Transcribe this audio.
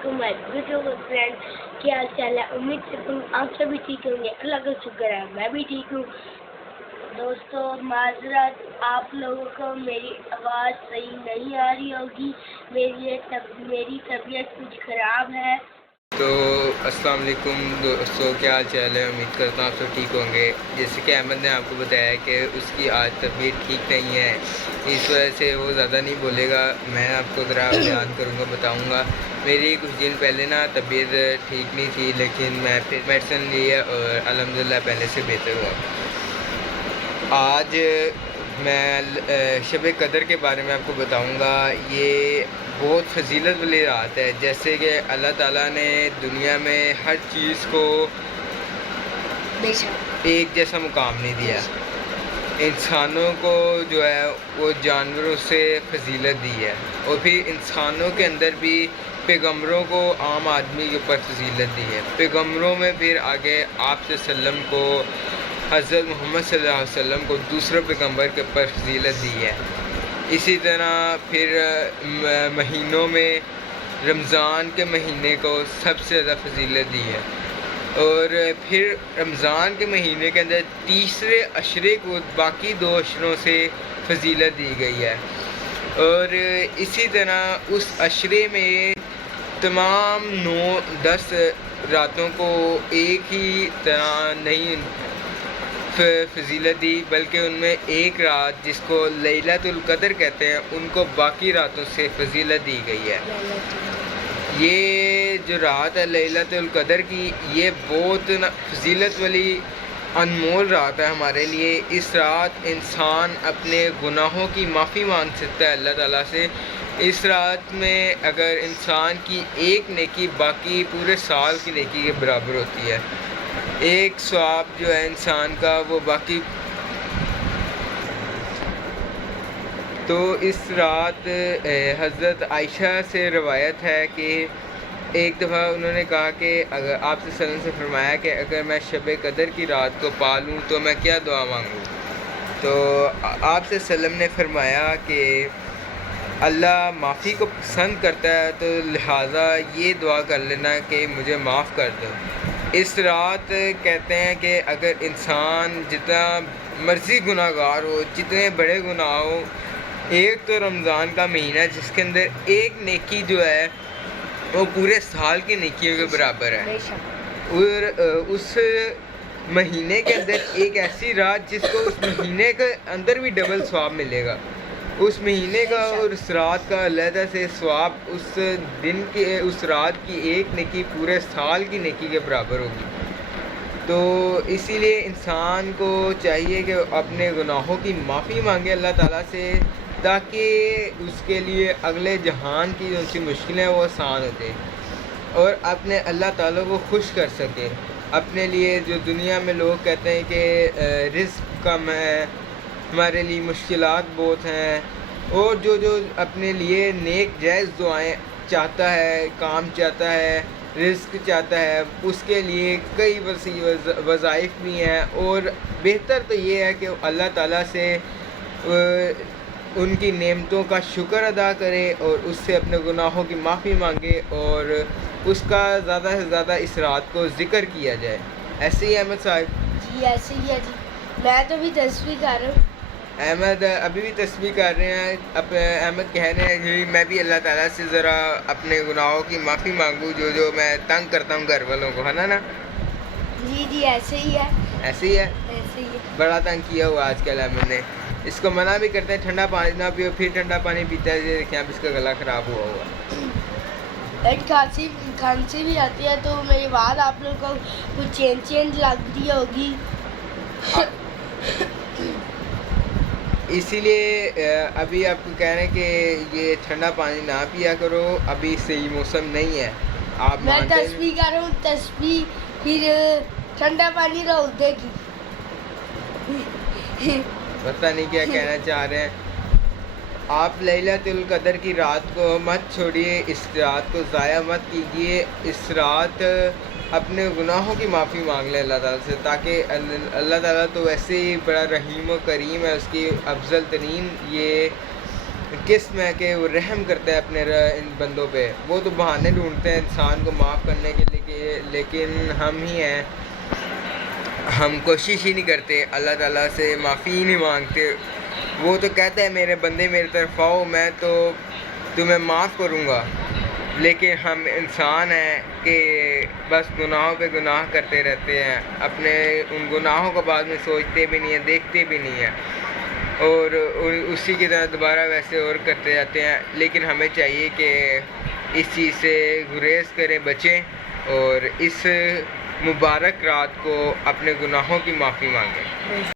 علیکم مائی beautiful friend, کیا حال چال ہے؟ امید کرتا ہوں آپ سبھی ٹھیک ہوں گے۔ اللہ کا شکر ہے میں بھی ٹھیک ہوں۔ دوستو معذرت، آپ لوگوں کو میری آواز صحیح نہیں آ رہی ہوگی، میری طبیعت کچھ خراب ہے۔ تو السلام علیکم دوستو، کیا حال چال ہے؟ امید کرتا ہوں آپ سب ٹھیک ہوں گے۔ جیسے کہ احمد نے آپ کو بتایا کہ اس کی آج طبیعت ٹھیک نہیں ہے، اس وجہ سے وہ زیادہ نہیں بولے گا۔ میں آپ کو ذرا بیان کروں گا، بتاؤں گا۔ میری کچھ دن پہلے طبیعت ٹھیک نہیں تھی، لیکن میں پھر میڈیسن لی ہے اور الحمدللہ پہلے سے بہتر ہوا۔ آج میں شب قدر کے بارے میں آپ کو بتاؤں گا۔ یہ بہت فضیلت والی رات ہے، جیسے کہ اللہ تعالیٰ نے دنیا میں ہر چیز کو ایک جیسا مقام نہیں دیا۔ انسانوں کو جو ہے وہ جانوروں سے فضیلت دی ہے، اور پھر انسانوں کے اندر بھی پیغمبروں کو عام آدمی کے اوپر فضیلت دی ہے۔ پیغمبروں میں پھر آگے آپ صلی اللہ علیہ وسلم کو، حضرت محمد صلی اللہ علیہ وسلم کو دوسرے پیغمبر کے اوپر فضیلت دی ہے۔ اسی طرح پھر مہینوں میں رمضان کے مہینے کو سب سے زیادہ فضیلت دی ہے، اور پھر رمضان کے مہینے کے اندر تیسرے عشرے کو باقی 2 عشروں سے فضیلت دی گئی ہے۔ اور اسی طرح اس عشرے میں تمام 9-10 راتوں کو ایک ہی طرح نہیں فضیلت دی، بلکہ ان میں ایک رات جس کو لیلۃ القدر کہتے ہیں، ان کو باقی راتوں سے فضیلت دی گئی ہے۔ یہ جو رات ہے لیلۃ القدر کی، یہ بہت فضیلت والی انمول رات ہے ہمارے لیے۔ اس رات انسان اپنے گناہوں کی معافی مانگ سکتا ہے اللہ تعالیٰ سے۔ اس رات میں اگر انسان کی ایک نیکی باقی پورے سال کی نیکی کے برابر ہوتی ہے۔ ایک ثواب جو ہے انسان کا وہ باقی۔ تو اس رات حضرت عائشہ سے روایت ہے کہ ایک دفعہ انہوں نے کہا کہ اگر آپ سے وسلم سے فرمایا کہ اگر میں شب قدر کی رات کو پالوں تو میں کیا دعا مانگوں؟ تو آپ سے وسلم نے فرمایا کہ اللہ معافی کو پسند کرتا ہے، تو لہٰذا یہ دعا کر لینا کہ مجھے معاف کر دو۔ اس رات کہتے ہیں کہ اگر انسان جتنا مرضی گناہ گار ہو، جتنے بڑے گناہ ہو، ایک تو رمضان کا مہینہ جس کے اندر ایک نیکی جو ہے وہ پورے سال کی نیکیوں کے برابر ہے، اور اس مہینے کے اندر ایک ایسی رات جس کو اس مہینے کے اندر بھی ڈبل ثواب ملے گا۔ اس مہینے کا اور اس رات کا علیحدہ سے ثواب، اس دن کی، اس رات کی ایک نیکی پورے سال کی نیکی کے برابر ہوگی۔ تو اسی لیے انسان کو چاہیے کہ اپنے گناہوں کی معافی مانگے اللہ تعالیٰ سے، تاکہ اس کے لیے اگلے جہان کی جو سی مشکلیں وہ آسان ہو جائیں، اور اپنے اللہ تعالیٰ کو خوش کر سکے۔ اپنے لیے جو دنیا میں لوگ کہتے ہیں کہ رزق کم ہے، ہمارے لیے مشکلات بہت ہیں، اور جو اپنے لیے نیک جائز دعائیں چاہتا ہے، کام چاہتا ہے، رزق چاہتا ہے، اس کے لیے کئی وظائف بھی ہیں، اور بہتر تو یہ ہے کہ اللہ تعالیٰ سے ان کی نعمتوں کا شکر ادا کرے اور اس سے اپنے گناہوں کی معافی مانگے، اور اس کا زیادہ سے زیادہ اس رات کو ذکر کیا جائے۔ ایسے ہی احمد صاحب؟ جی ایسے ہی ہے جی، میں تو بھی تسبیح کر رہا ہوں۔ احمد ابھی بھی تسبیح کر رہے ہیں۔ احمد کہہ رہے ہیں کہ میں بھی اللہ تعالیٰ سے ذرا اپنے گناہوں کی معافی مانگوں، جو میں تنگ کرتا ہوں گھر والوں کو، ہے نا؟ جی ایسے ہی ہے، ایسے ہی ہے۔ ایسے ہی ہے۔ بڑا تنگ کیا ہوا آج کل احمد نے۔ اس کو منع بھی کرتے ہیں ٹھنڈا پانی نہ پیو، پھر ٹھنڈا پانی پیتا ہے۔ دیکھیں اب اس کا گلا خراب ہوا ہوا۔ کھانسی بھی آتی ہے، تو میری بات آپ لوگ کو کچھ چینج لگ رہی ہوگی۔ اسی لیے ابھی آپ کو کہہ رہے ہیں کہ یہ ٹھنڈا پانی نہ پیا کرو، ابھی صحیح موسم نہیں ہے۔ آپ میں تسبیح کر رہا ہوں، تسبیح پھر ٹھنڈا پانی روک دے گی۔ پتہ نہیں کیا کہنا چاہ رہے ہیں آپ۔ لیلۃ القدر کی رات کو مت چھوڑیے، اس رات کو ضائع مت کیجیے۔ اس رات اپنے گناہوں کی معافی مانگ لیں اللہ تعالیٰ سے، تاکہ اللہ تعالیٰ تو ویسے ہی بڑا رحیم و کریم ہے، اس کی افضل ترین یہ قسم ہے کہ وہ رحم کرتا ہے اپنے ان بندوں پہ. وہ تو بہانے ڈھونڈتے ہیں انسان کو معاف کرنے کے لیے، لیکن ہم ہی ہیں، ہم کوشش ہی نہیں کرتے، اللہ تعالیٰ سے معافی ہی نہیں مانگتے. وہ تو کہتا ہے میرے بندے میری طرف آؤ میں تو تمہیں معاف کروں گا، لیکن ہم انسان ہیں کہ بس گناہوں پہ گناہ کرتے رہتے ہیں، اپنے ان گناہوں کو بعد میں سوچتے بھی نہیں ہیں، دیکھتے بھی نہیں ہیں، اور اسی کی طرح دوبارہ ویسے اور کرتے جاتے ہیں. لیکن ہمیں چاہیے کہ اس چیز سے گریز کریں، بچیں، اور اس مبارک رات کو اپنے گناہوں کی معافی مانگیں.